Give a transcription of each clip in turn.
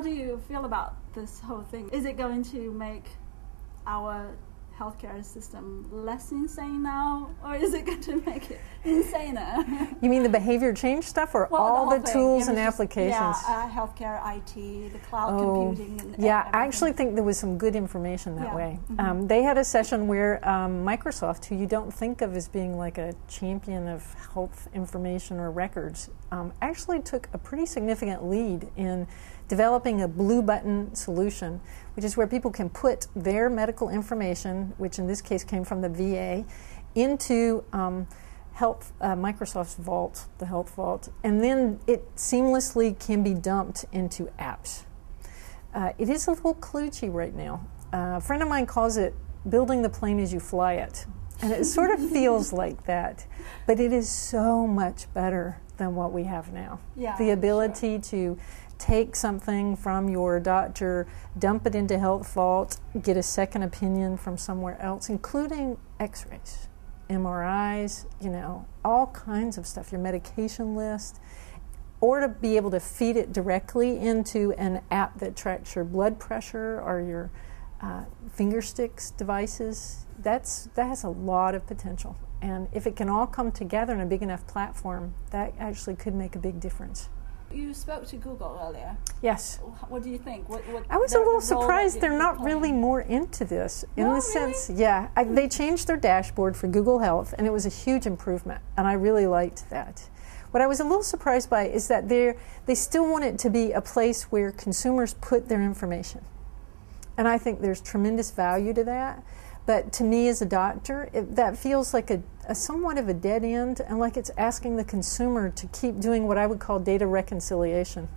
How do you feel about this whole thing? Is it going to make our healthcare system less insane now, or is it going to make it insaner? You mean the behavior change stuff, or all the tools and applications? Healthcare, IT, the cloud computing. And yeah, everything. I actually think there was some good information that way. Mm-hmm. They had a session where Microsoft, who you don't think of as being like a champion of health information or records, actually took a pretty significant lead in developing a blue button solution, which is where people can put their medical information, which in this case came from the VA, into Microsoft's Vault, the Health Vault, and then it seamlessly can be dumped into apps. It is a little kludgy right now. A friend of mine calls it building the plane as you fly it, and it sort of feels like that, but it is so much better than what we have now. Yeah, the ability to take something from your doctor, dump it into Health Vault, get a second opinion from somewhere else, including x-rays, MRIs, all kinds of stuff, your medication list, or to be able to feed it directly into an app that tracks your blood pressure or your finger sticks devices. That has a lot of potential. And if it can all come together in a big enough platform, that actually could make a big difference. You spoke to Google earlier. Yes. What do you think? I was a little surprised they're not really more into this. In the sense, they changed their dashboard for Google Health, and it was a huge improvement, and I really liked that. What I was a little surprised by is that they still want it to be a place where consumers put their information. And I think there's tremendous value to that. But to me as a doctor, that feels like a somewhat of a dead end, and like it's asking the consumer to keep doing what I would call data reconciliation.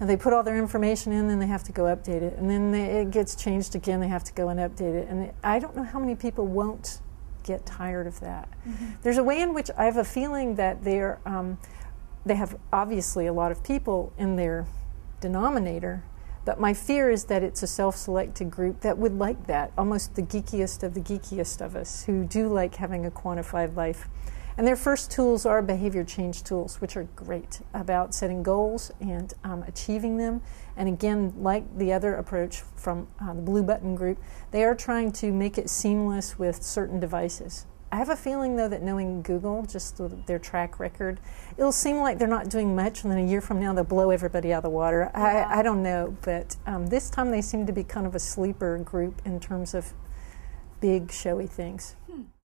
And they put all their information in, then they have to go update it. And then it gets changed again, they have to go and update it. And I don't know how many people won't get tired of that. Mm-hmm. There's a way in which I have a feeling that they have obviously a lot of people in their denominator, but my fear is that it's a self-selected group that would like that, almost the geekiest of us, who do like having a quantified life. And their first tools are behavior change tools, which are great about setting goals and achieving them. And again, like the other approach from the Blue Button group, they are trying to make it seamless with certain devices. I have a feeling, though, that knowing Google, just their track record, it'll seem like they're not doing much, and then a year from now they'll blow everybody out of the water. Yeah. I don't know, but this time they seem to be kind of a sleeper group in terms of big, showy things.